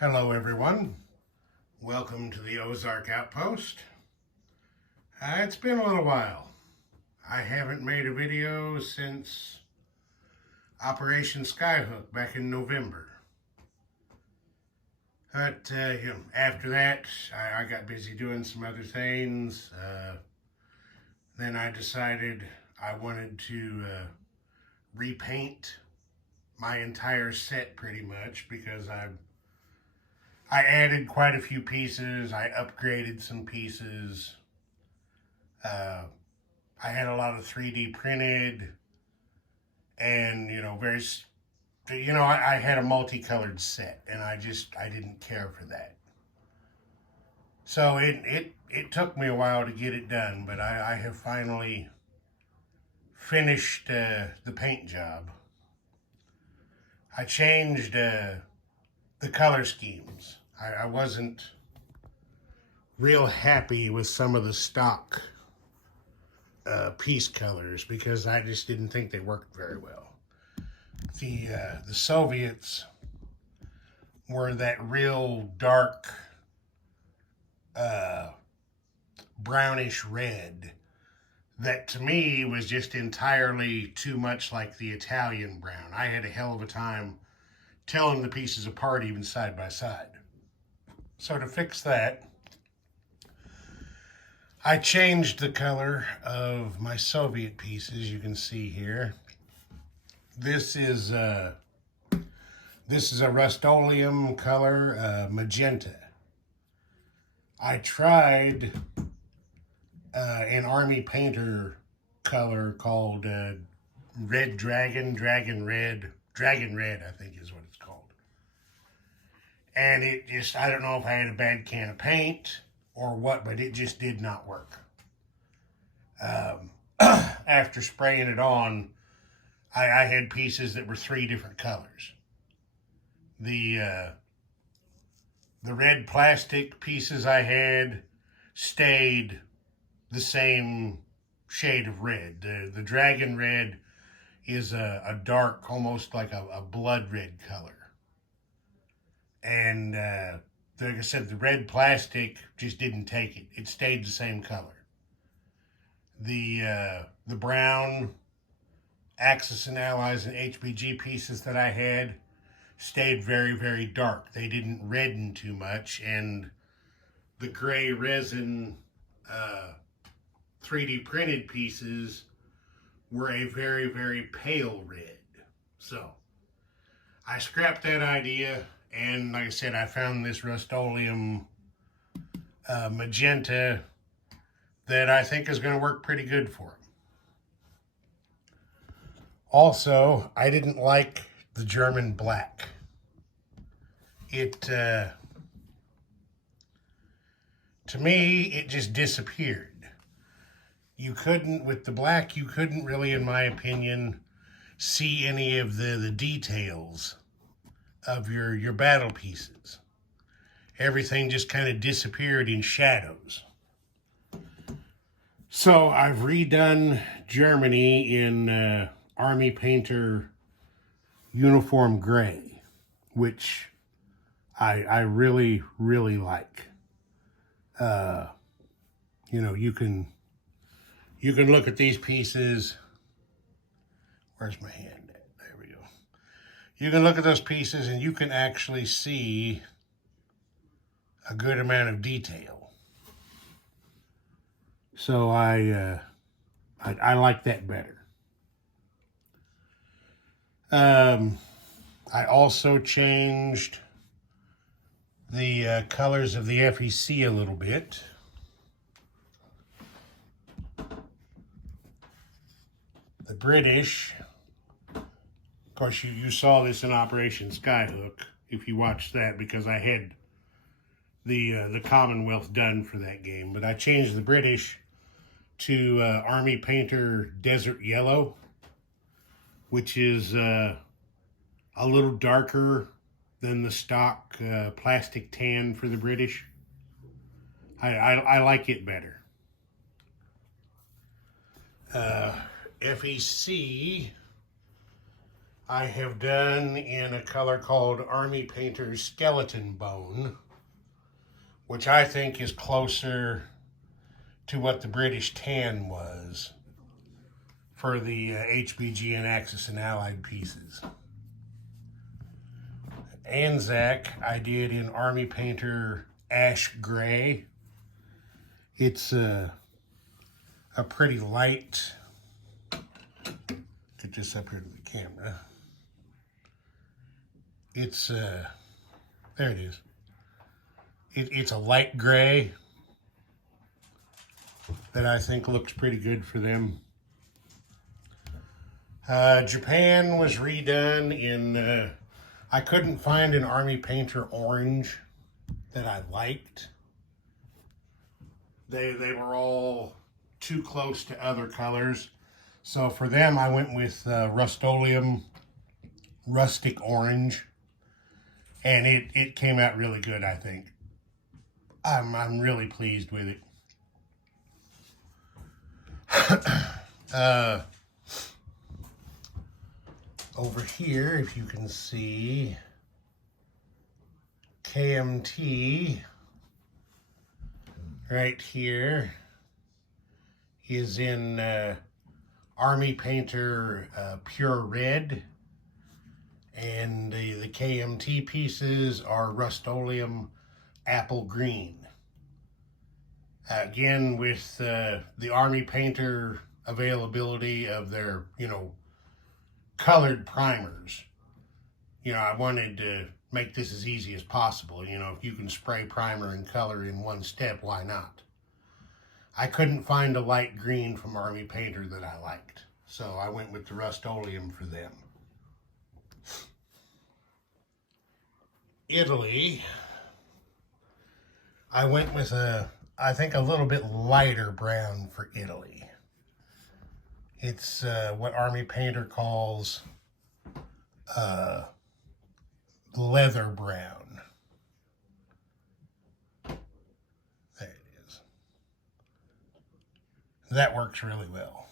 Hello everyone, welcome to the Ozark Outpost. It's been a little while. I haven't made a video since Operation Skyhook back in November. But after that, I got busy doing some other things. Then I decided I wanted to repaint my entire set pretty much because I added quite a few pieces. I upgraded some pieces. I had a lot of 3D printed, and I had a multicolored set, and I didn't care for that. So it took me a while to get it done, but I have finally finished the paint job. I changed the color schemes. I wasn't real happy with some of the stock piece colors because I just didn't think they worked very well. The Soviets were that real dark brownish red that to me was just entirely too much like the Italian brown. I had a hell of a time telling the pieces apart even side by side. So to fix that, I changed the color of my Soviet pieces. You can see here. This is a Rust-Oleum color, magenta. I tried an Army Painter color called Red Dragon, Dragon Red, I think is what it's called. And it just, I don't know if I had a bad can of paint or what, but it just did not work. After spraying it on, I had pieces that were 3 different colors. The red plastic pieces I had stayed the same shade of red. The dragon red is a dark, almost like a blood red color. And like I said, the red plastic just didn't take it. It stayed the same color. The brown Axis and Allies and HBG pieces that I had stayed very, very dark. They didn't redden too much. And the gray resin 3D printed pieces were a very, very pale red. So I scrapped that idea, and like I said, I found this Rust-Oleum magenta that I think is going to work pretty good for it. Also, I didn't like the German black. To me, it just disappeared. With the black, you couldn't really, in my opinion, see any of the details of your battle pieces. Everything just kind of disappeared in shadows. So I've redone Germany in Army Painter Uniform Gray, which I really, really like. You can look at these pieces. Where's my hand at? There we go. You can look at those pieces and you can actually see a good amount of detail. So I like that better. I also changed the colors of the FEC a little bit. The British, of course, you saw this in Operation Skyhook, if you watched that, because I had the Commonwealth done for that game. But I changed the British to Army Painter Desert Yellow, which is a little darker than the stock plastic tan for the British. I like it better. FEC I have done in a color called Army Painter's Skeleton Bone, which I think is closer to what the British tan was for the HBG and Axis and Allied pieces. Anzac I did in Army Painter Ash Gray. It's a pretty light, get this up here to the camera. It's, there it is. It's a light gray that I think looks pretty good for them. Japan was redone in, I couldn't find an Army Painter orange that I liked. They were all too close to other colors. So for them, I went with Rust-Oleum Rustic Orange. And it came out really good, I think. I'm really pleased with it. Over here, if you can see, KMT right here is in Army Painter Pure Red. And the KMT pieces are Rust-Oleum Apple Green. Again, with the Army Painter availability of their, colored primers. I wanted to make this as easy as possible. If you can spray primer and color in one step, why not? I couldn't find a light green from Army Painter that I liked. So I went with the Rust-Oleum for them. Italy, I went with I think a little bit lighter brown for Italy. It's what Army Painter calls leather brown. There it is. That works really well.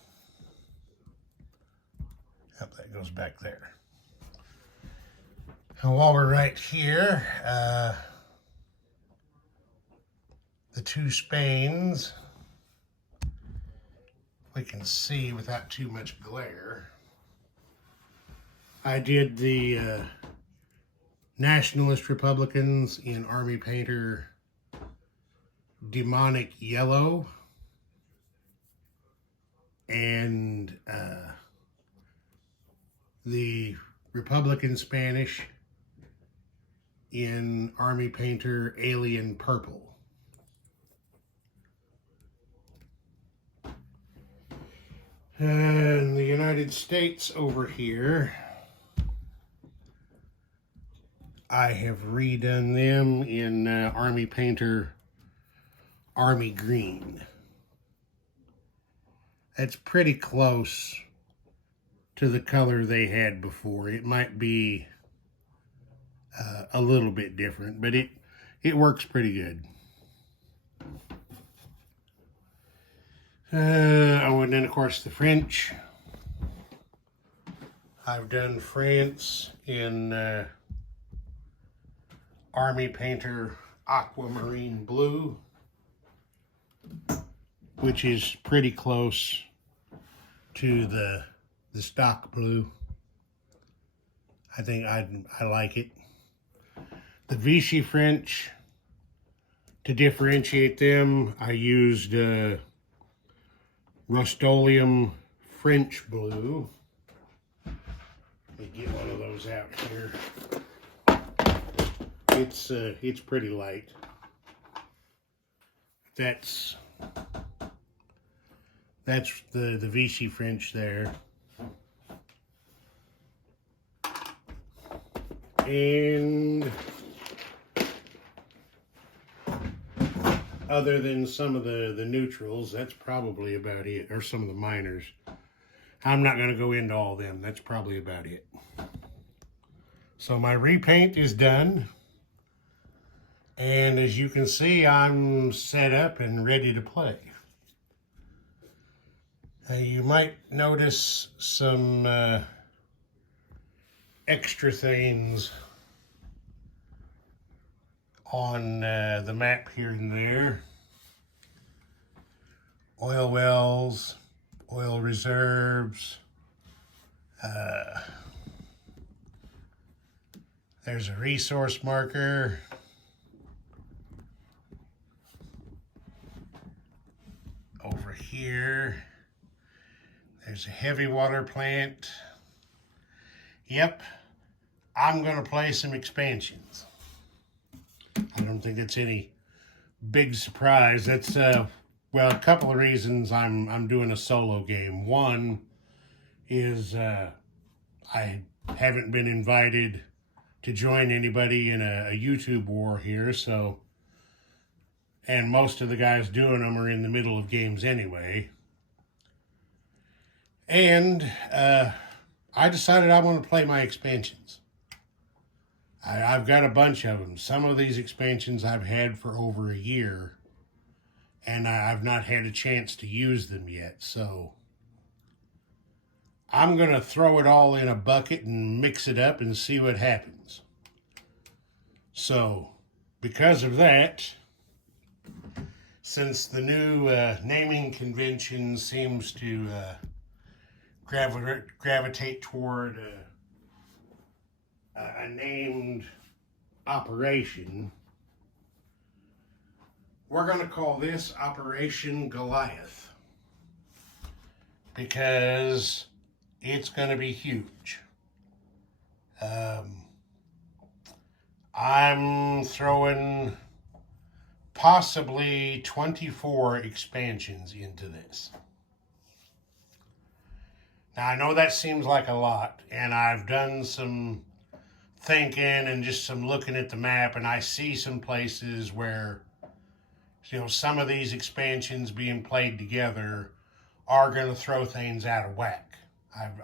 Yep, that goes back there. And while we're right here, the two Spains, we can see without too much glare. I did the Nationalist Republicans in Army Painter Demonic Yellow, and the Republican Spanish in Army Painter Alien Purple. And the United States over here, I have redone them in Army Painter Army Green. That's pretty close to the color they had before. It might be a little bit different, but it works pretty good. And then, of course, the French. I've done France in Army Painter Aquamarine Blue, which is pretty close to the stock blue. I think I like it. The Vichy French, to differentiate them, I used Rust-Oleum French Blue. Let me get one of those out here. It's pretty light. That's the Vichy French there. And other than some of the neutrals, that's probably about it, or some of the minors. I'm not going to go into all of them. That's probably about it. So my repaint is done. And as you can see, I'm set up and ready to play. You might notice some extra things on the map here and there. Oil wells, oil reserves. There's a resource marker. Over here, there's a heavy water plant. Yep, I'm going to play some expansions. I don't think that's any big surprise. That's, well, a couple of reasons I'm doing a solo game. One is I haven't been invited to join anybody in a YouTube war here, so, and most of the guys doing them are in the middle of games anyway. And I decided I want to play my expansions. I've got a bunch of them. Some of these expansions I've had for over a year, and I've not had a chance to use them yet, so I'm going to throw it all in a bucket and mix it up and see what happens. So, because of that, since the new naming convention seems to gravitate toward a named operation, we're going to call this Operation Goliath because it's going to be huge. I'm throwing possibly 24 expansions into this. Now, I know that seems like a lot, and I've done some thinking and just some looking at the map, and I see some places where, you know, some of these expansions being played together are going to throw things out of whack.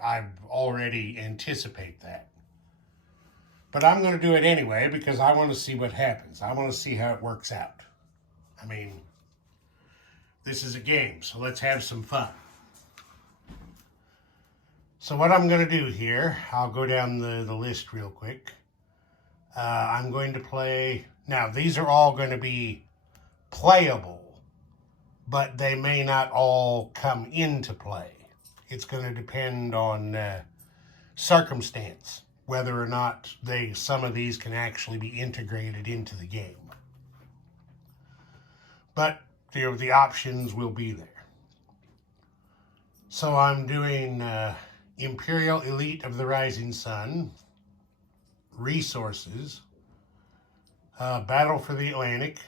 I've already anticipate that. But I'm going to do it anyway because I want to see what happens. I want to see how it works out. I mean, this is a game, so let's have some fun. So what I'm going to do here, I'll go down the list real quick. I'm going to play, now these are all going to be playable, but they may not all come into play. It's going to depend on circumstance, whether or not some of these can actually be integrated into the game. But the options will be there. So I'm doing Imperial Elite of the Rising Sun, Resources, Battle for the Atlantic,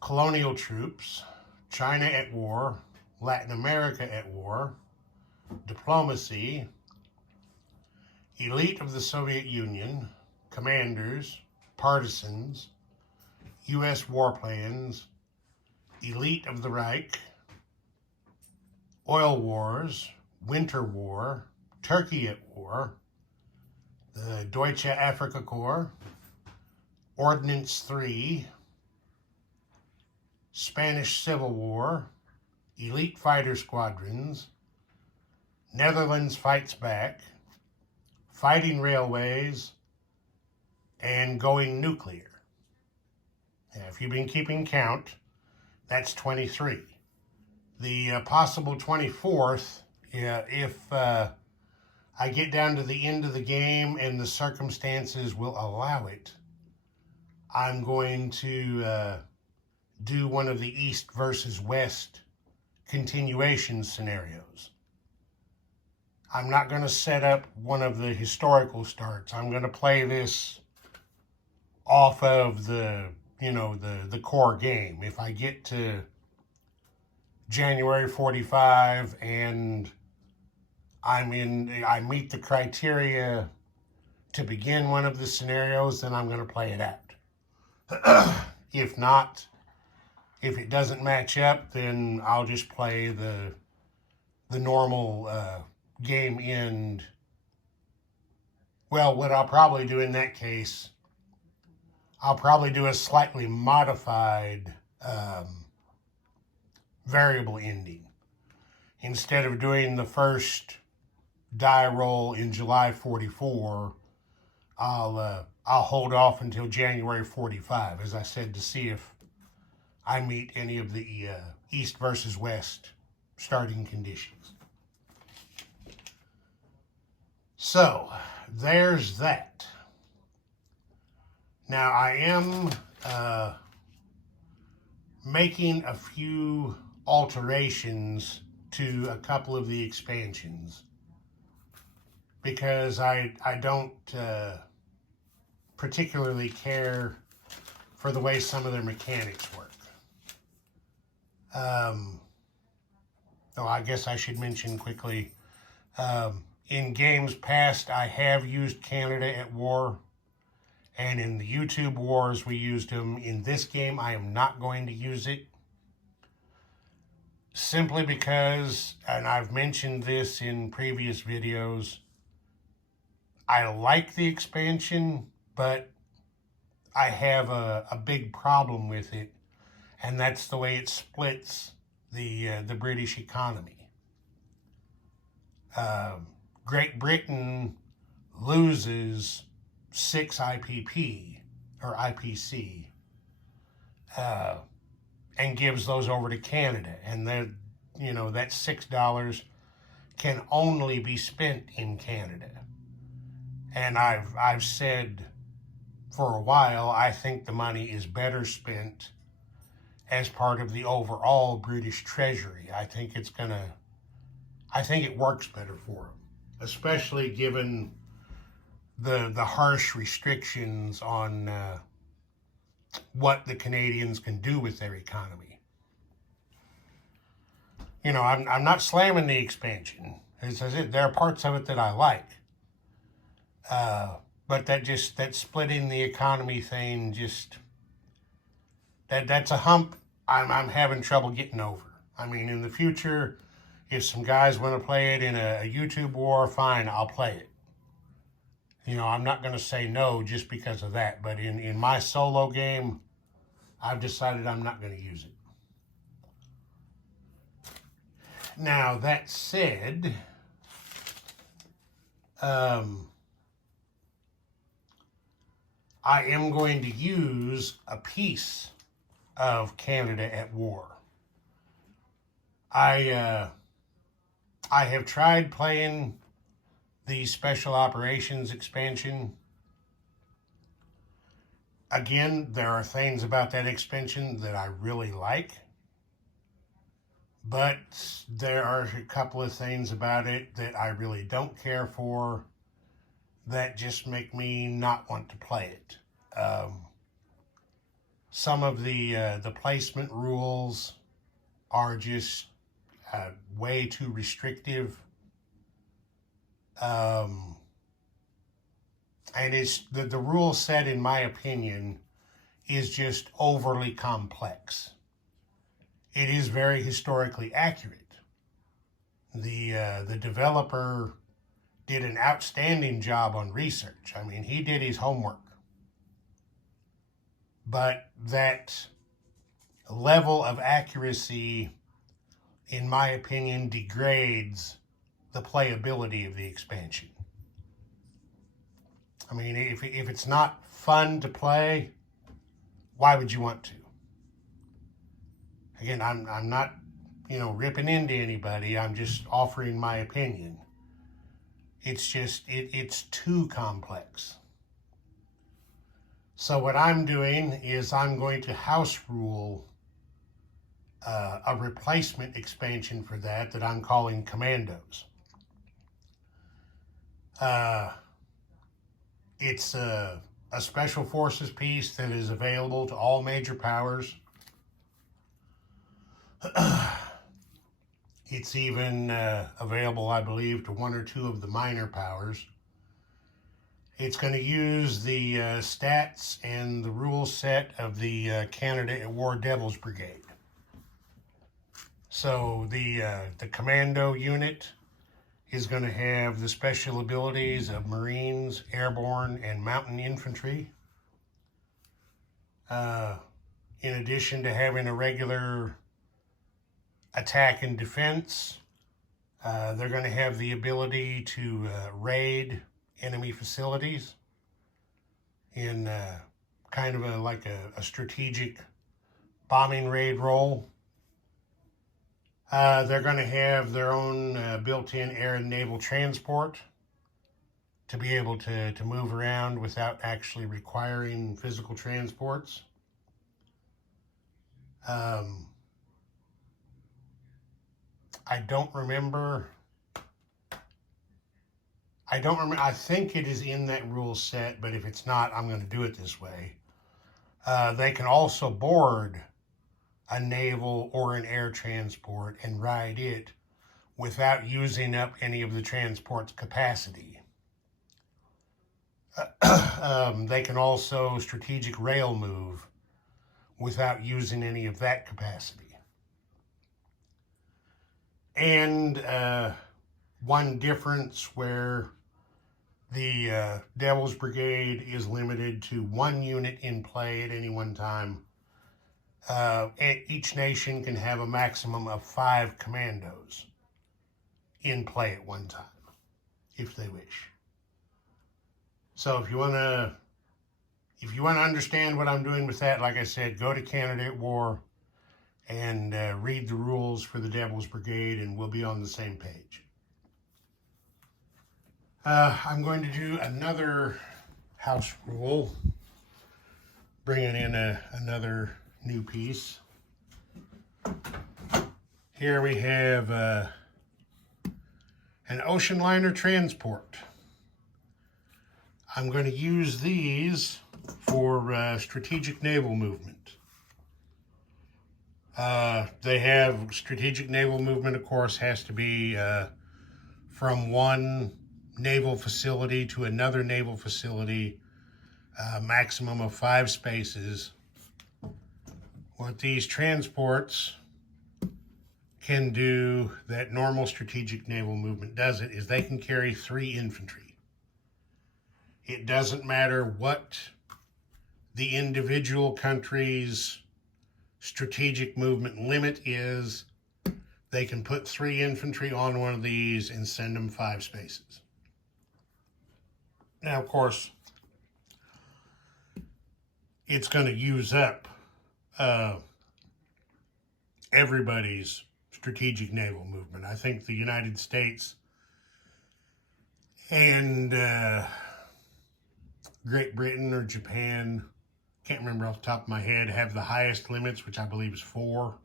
Colonial Troops, China at War, Latin America at War, Diplomacy, Elite of the Soviet Union, Commanders, Partisans, U.S. War Plans, Elite of the Reich, Oil Wars, Winter War, Turkey at War, the Deutsche Afrika Korps, Ordnance 3, Spanish Civil War, Elite Fighter Squadrons, Netherlands Fights Back, Fighting Railways, and Going Nuclear. Now, if you've been keeping count, that's 23. The possible 24th, if I get down to the end of the game and the circumstances will allow it, I'm going to do one of the East versus West continuation scenarios. I'm not going to set up one of the historical starts. I'm going to play this off of the core game. If I get to January 45 and I meet the criteria to begin one of the scenarios, then I'm going to play it out. If not, if it doesn't match up, then I'll just play the normal game end. Well, what I'll probably do in that case, I'll probably do a slightly modified variable ending. Instead of doing the first die roll in July 44, I'll hold off until January 45, as I said, to see if I meet any of the East versus West starting conditions. So, there's that. Now, I am making a few alterations to a couple of the expansions because I don't particularly care for the way some of their mechanics work. I guess I should mention quickly, in games past, I have used Canada at war, and in the YouTube wars, we used them. In this game, I am not going to use it, simply because, and I've mentioned this in previous videos, I like the expansion, but I have a big problem with it, and that's the way it splits the British economy. Great Britain loses 6 IPP or IPC and gives those over to Canada, and that $6 can only be spent in Canada. And I've said for a while, I think the money is better spent as part of the overall British Treasury. I think it works better for them, especially given the harsh restrictions on what the Canadians can do with their economy. I'm not slamming the expansion. There are parts of it that I like. But that splitting the economy thing, that's a hump I'm having trouble getting over. I mean, in the future, if some guys want to play it in a YouTube war, fine, I'll play it. I'm not going to say no just because of that. But in my solo game, I've decided I'm not going to use it. Now, that said, I am going to use a piece of Canada at war. I have tried playing the Special Operations expansion. Again, there are things about that expansion that I really like, but there are a couple of things about it that I really don't care for that just make me not want to play it. Some of the placement rules are just way too restrictive. And it's the rule set, in my opinion, is just overly complex. It is very historically accurate. The developer did an outstanding job on research. I mean, he did his homework. But that level of accuracy, in my opinion, degrades the playability of the expansion. I mean, if it's not fun to play, why would you want to? Again, I'm not, ripping into anybody. I'm just offering my opinion. It's just, it's too complex. So what I'm doing is I'm going to house rule a replacement expansion for that I'm calling Commandos. It's a special forces piece that is available to all major powers. It's even available, I believe, to 1 or 2 of the minor powers. It's going to use the stats and the rule set of the Canada at War Devils Brigade. So the commando unit is going to have the special abilities of Marines, Airborne, and Mountain Infantry. In addition to having a regular attack and defense, They're going to have the ability to raid enemy facilities in kind of a strategic bombing raid role. They're going to have their own built-in air and naval transport to be able to move around without actually requiring physical transports. I don't remember. I think it is in that rule set, but if it's not, I'm going to do it this way. They can also board a naval or an air transport and ride it without using up any of the transport's capacity. They can also strategic rail move without using any of that capacity. And one difference where the Devil's Brigade is limited to one unit in play at any one time. Each nation can have a maximum of 5 commandos in play at one time, if they wish. So if you want to understand what I'm doing with that, like I said, go to Canada at War and read the rules for the Devil's Brigade, and we'll be on the same page. I'm going to do another house rule, bringing in another new piece. Here we have an ocean liner transport. I'm going to use these for strategic naval movement. They have strategic naval movement, of course, has to be from one naval facility to another naval facility, maximum of 5 spaces. What these transports can do that normal strategic naval movement doesn't is they can carry 3 infantry. It doesn't matter what the individual country's strategic movement limit is, they can put 3 infantry on one of these and send them 5 spaces. Now, of course, it's going to use up everybody's strategic naval movement. I think the United States and Great Britain or Japan, can't remember off the top of my head, have the highest limits, which I believe is 4,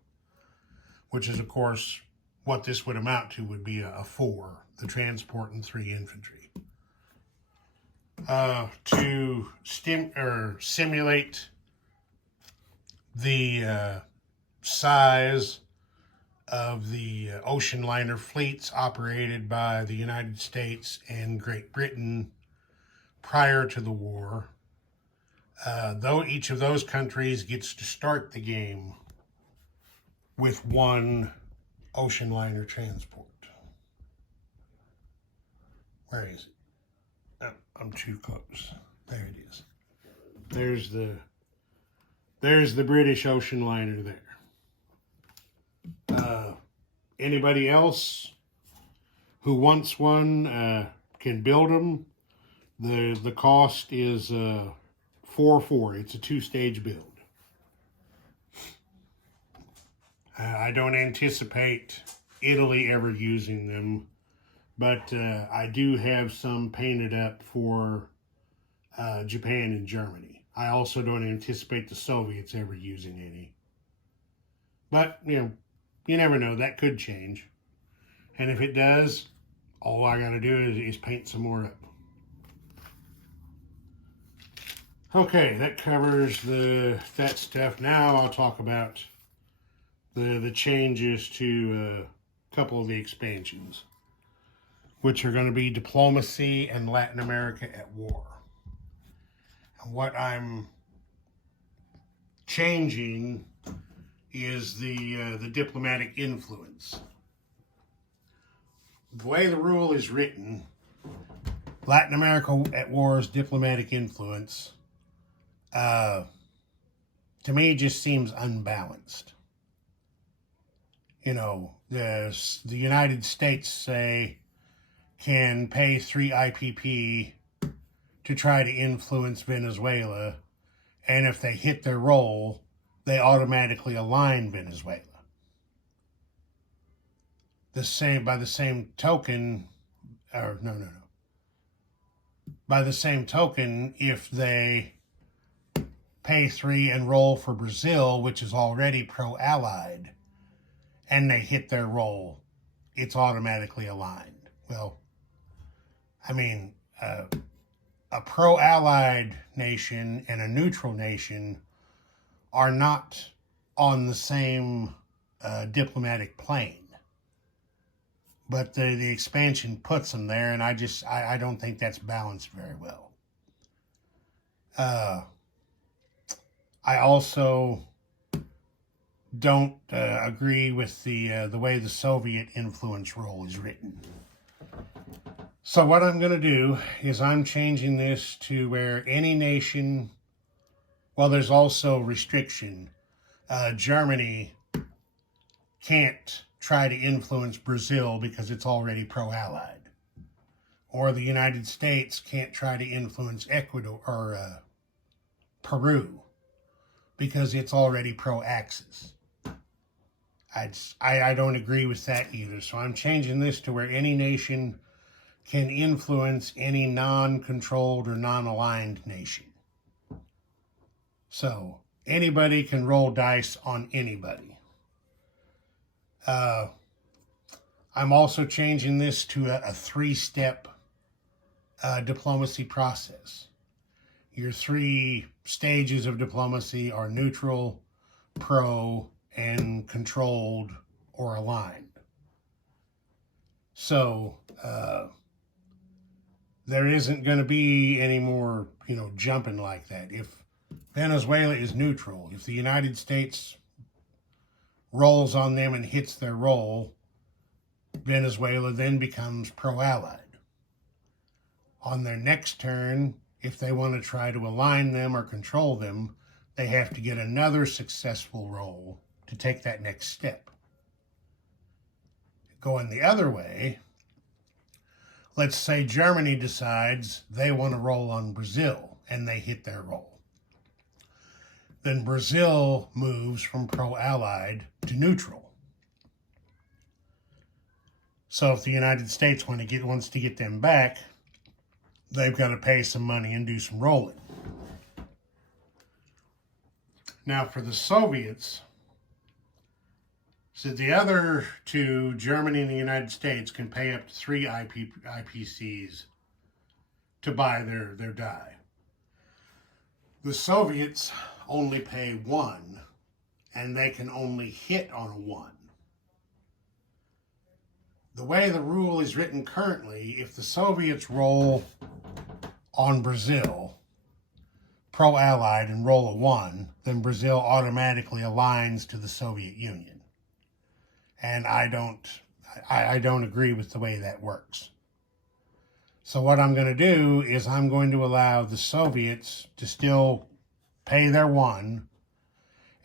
which is, of course, what this would amount to would be a 4, the transport and 3 infantry. To simulate the size of the ocean liner fleets operated by the United States and Great Britain prior to the war, though each of those countries gets to start the game with 1 ocean liner transport. Where is it? Oh, I'm too close. There it is. There's the British ocean liner there. Anybody else who wants one can build them. The cost is $4,400. It's a 2-stage build. I don't anticipate Italy ever using them, but I do have some painted up for Japan and Germany. I also don't anticipate the Soviets ever using any. But, you never know. That could change. And if it does, all I got to do is paint some more up. Okay, that covers that stuff. Now I'll talk about the changes to a couple of the expansions, which are going to be diplomacy and Latin America at war. And what I'm changing is the diplomatic influence. The way the rule is written, Latin America at war's diplomatic influence, to me, just seems unbalanced. you know, the United States, say, can pay 3 IPP to try to influence Venezuela, and if they hit their role, they automatically align Venezuela. By the same token, By the same token, if they pay 3 and roll for Brazil, which is already pro-allied, and they hit their role, it's automatically aligned. Well, I mean, a pro-allied nation and a neutral nation are not on the same diplomatic plane. But the expansion puts them there, and I don't think that's balanced very well. I also don't agree with the way the Soviet influence role is written. So what I'm going to do is I'm changing this to where any nation, well, there's also restriction. Germany can't try to influence Brazil because it's already pro-allied. Or the United States can't try to influence Ecuador or Peru because it's already pro-Axis. I don't agree with that either. So I'm changing this to where any nation can influence any non-controlled or non-aligned nation. So anybody can roll dice on anybody. I'm also changing this to a 3-step diplomacy process. Your 3 stages of diplomacy are neutral, pro, and controlled or aligned. So there isn't going to be any more, jumping like that. If Venezuela is neutral, if the United States rolls on them and hits their role, Venezuela then becomes pro-allied. On their next turn, if they want to try to align them or control them, they have to get another successful roll to take that next step. Going the other way, let's say Germany decides they want to roll on Brazil and they hit their roll. Then Brazil moves from pro-allied to neutral. So if the United States wants to get them back, they've got to pay some money and do some rolling. Now for the Soviets, so the other 2, Germany and the United States, can pay up to 3 IPCs to buy their die. The Soviets only pay 1, and they can only hit on a 1. The way the rule is written currently, if the Soviets roll on Brazil, pro-allied, and roll a 1, then Brazil automatically aligns to the Soviet Union. And I don't agree with the way that works. So what I'm going to do is I'm going to allow the Soviets to still pay their 1,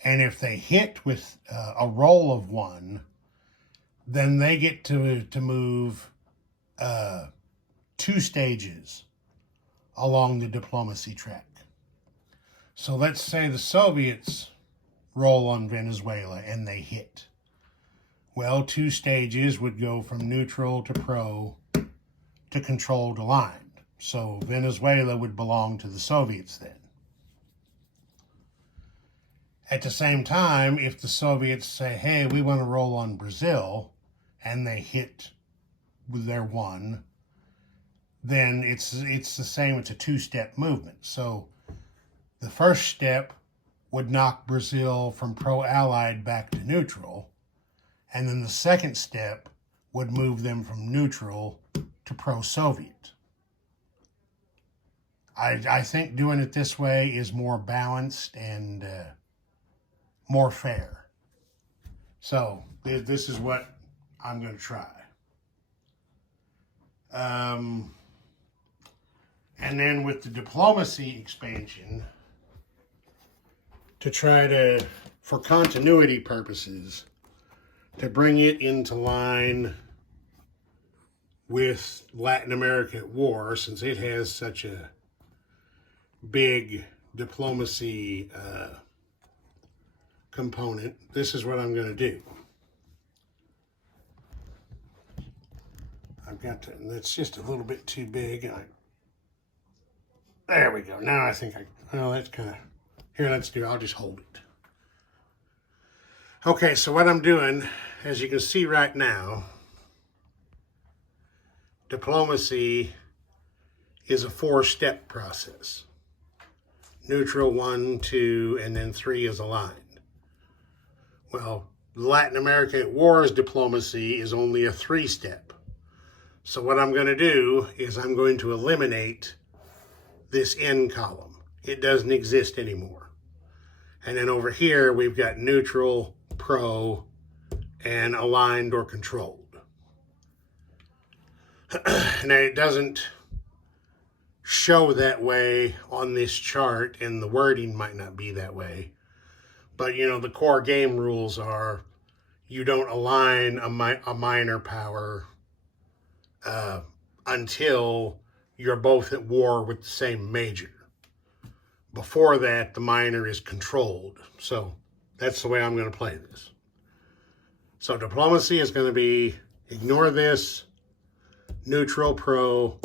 and if they hit with a roll of 1, then they get to move 2 stages along the diplomacy track. So let's say the Soviets roll on Venezuela and they hit. Well, 2 stages would go from neutral to pro to controlled aligned. So Venezuela would belong to the Soviets then. At the same time, if the Soviets say, hey, we want to roll on Brazil, and they hit with their 1, then it's the same. It's a 2-step movement. So the first step would knock Brazil from pro-allied back to neutral, and then the second step would move them from neutral to pro-Soviet. I think doing it this way is more balanced and more fair. So this is what I'm going to try. And then with the diplomacy expansion, to try to, for continuity purposes, to bring it into line with Latin America at war, since it has such a big diplomacy component. This is what I'm going to do. I've got to, and that's just a little bit too big. There we go. Now I think well, that's kind of, here, I'll just hold it. Okay, so what I'm doing, as you can see right now, diplomacy is a 4-step process. Neutral, 1, 2, and then 3 is aligned. Well, Latin America at war's diplomacy is only a 3-step. So what I'm going to do is I'm going to eliminate this end column. It doesn't exist anymore. And then over here, we've got neutral, pro, and aligned or controlled. Now, it doesn't show that way on this chart, and the wording might not be that way. But, you know, the core game rules are you don't align a minor power until you're both at war with the same major. Before that, the minor is controlled. So that's the way I'm going to play this. So diplomacy is going to be ignore this, neutral, pro,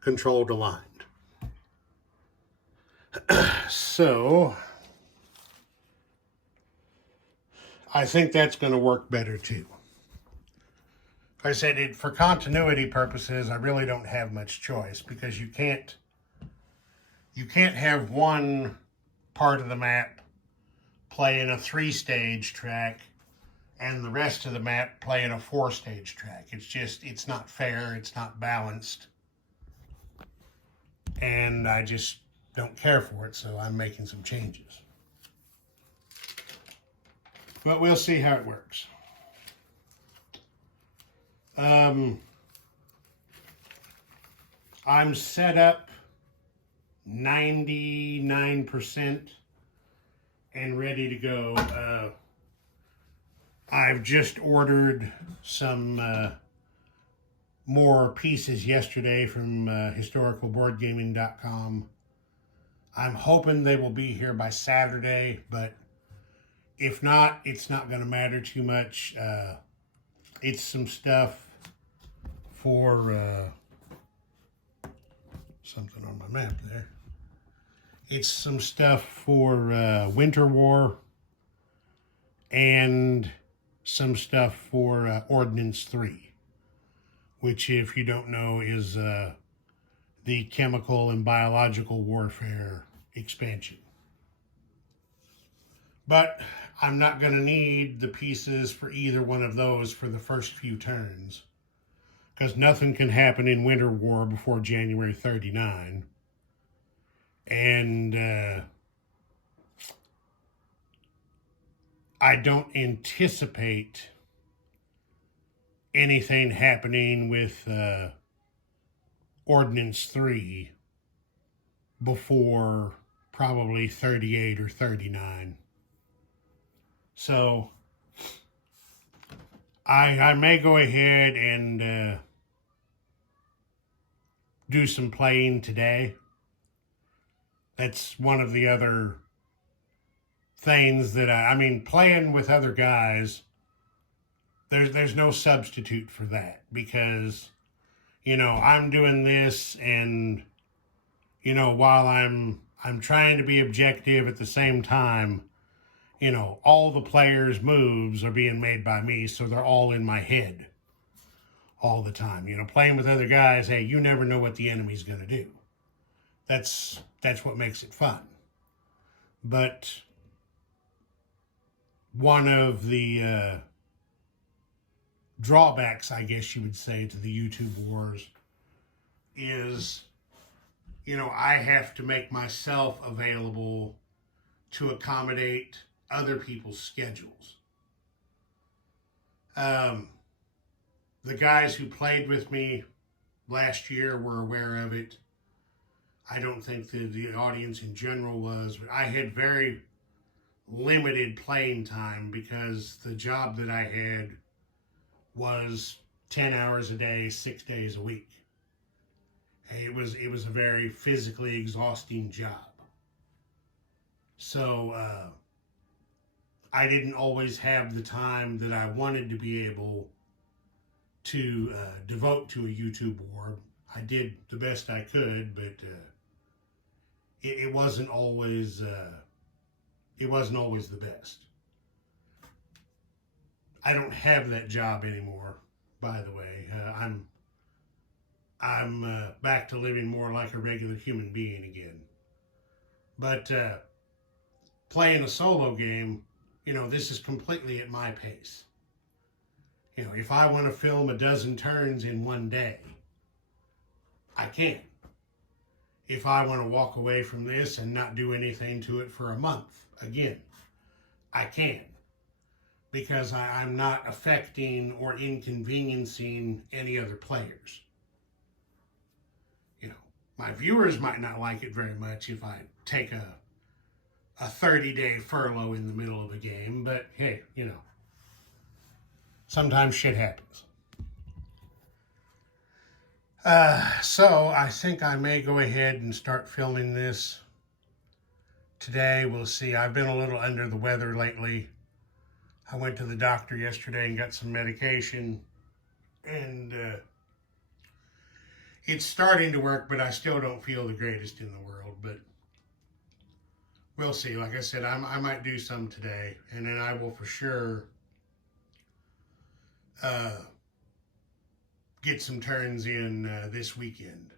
controlled, aligned. So I think that's going to work better too. Like I said, for continuity purposes, I really don't have much choice, because you can't have one part of the map play in a 3-stage track and the rest of the map play in a 4-stage track. It's not fair, it's not balanced. And I just don't care for it, so I'm making some changes. But we'll see how it works. I'm set up 99% and ready to go. I've just ordered some more pieces yesterday from historicalboardgaming.com. I'm hoping they will be here by Saturday, but if not, it's not going to matter too much. It's some stuff for something on my map there. It's some stuff for Winter War and some stuff for Ordnance 3, which, if you don't know, is the chemical and biological warfare expansion. But I'm not going to need the pieces for either one of those for the first few turns, because nothing can happen in Winter War before January 39. And I don't anticipate anything happening with Ordnance 3 before probably 38 or 39. So I may go ahead and do some playing today. That's one of the other things that I mean, playing with other guys, there's no substitute for that, because, you know, I'm doing this, and, you know, while I'm trying to be objective at the same time, you know, all the players' moves are being made by me, so they're all in my head all the time. You know, playing with other guys, hey, you never know what the enemy's going to do. That's what makes it fun. But one of the drawbacks, I guess you would say, to the YouTube wars is, you know, I have to make myself available to accommodate other people's schedules. The guys who played with me last year were aware of it. I don't think the audience in general was, but I had very limited playing time because the job that I had was 10 hours a day, 6 days a week. It was a very physically exhausting job. So I didn't always have the time that I wanted to be able to devote to a YouTube war. I did the best I could, but it wasn't always the best. I don't have that job anymore, by the way. I'm back to living more like a regular human being again. But playing a solo game, this is completely at my pace. If I want to film a dozen turns in one day, I can. If I want to walk away from this and not do anything to it for a month, again, I can. Because I'm not affecting or inconveniencing any other players. My viewers might not like it very much if I take a 30-day furlough in the middle of a game, but hey, sometimes shit happens. So I think I may go ahead and start filming this today. We'll see. I've been a little under the weather lately. I went to the doctor yesterday and got some medication, and it's starting to work, but I still don't feel the greatest in the world. But we'll see. Like I said, I might do some today, and then I will for sure get some turns in this weekend.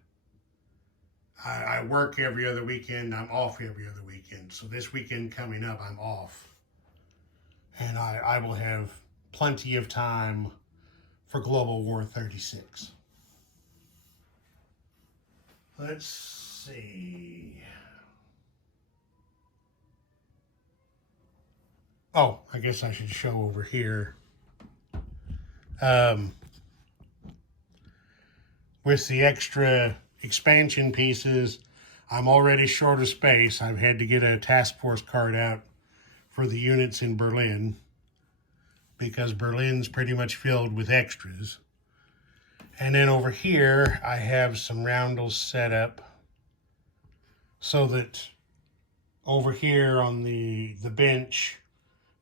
I work every other weekend. I'm off every other weekend. So this weekend coming up, I'm off. And I will have plenty of time for Global War 36. Let's see. Oh, I guess I should show over here. With the extra expansion pieces, I'm already short of space. I've had to get a task force card out for the units in Berlin because Berlin's pretty much filled with extras. And then over here, I have some roundels set up so that over here on the bench,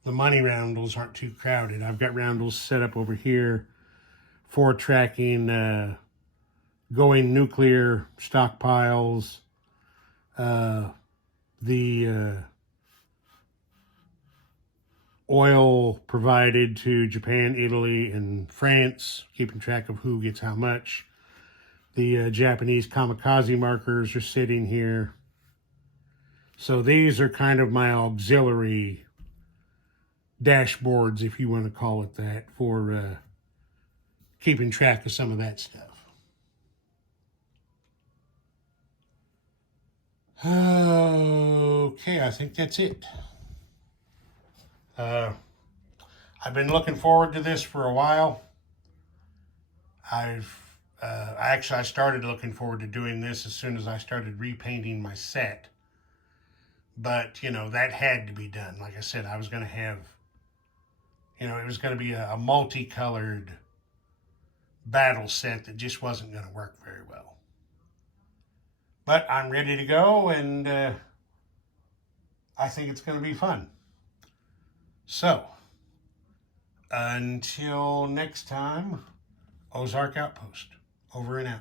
the money roundels aren't too crowded. I've got roundels set up over here for tracking going nuclear stockpiles, the oil provided to Japan, Italy, and France, keeping track of who gets how much. The Japanese kamikaze markers are sitting here. So these are kind of my auxiliary dashboards, if you want to call it that, for keeping track of some of that stuff. Okay, I think that's it. I've been looking forward to this for a while. I started looking forward to doing this as soon as I started repainting my set. But, that had to be done. Like I said, I was going to have, it was going to be a multicolored battle set that just wasn't going to work very well. But I'm ready to go, and I think it's going to be fun. So, until next time, Ozark Outpost, over and out.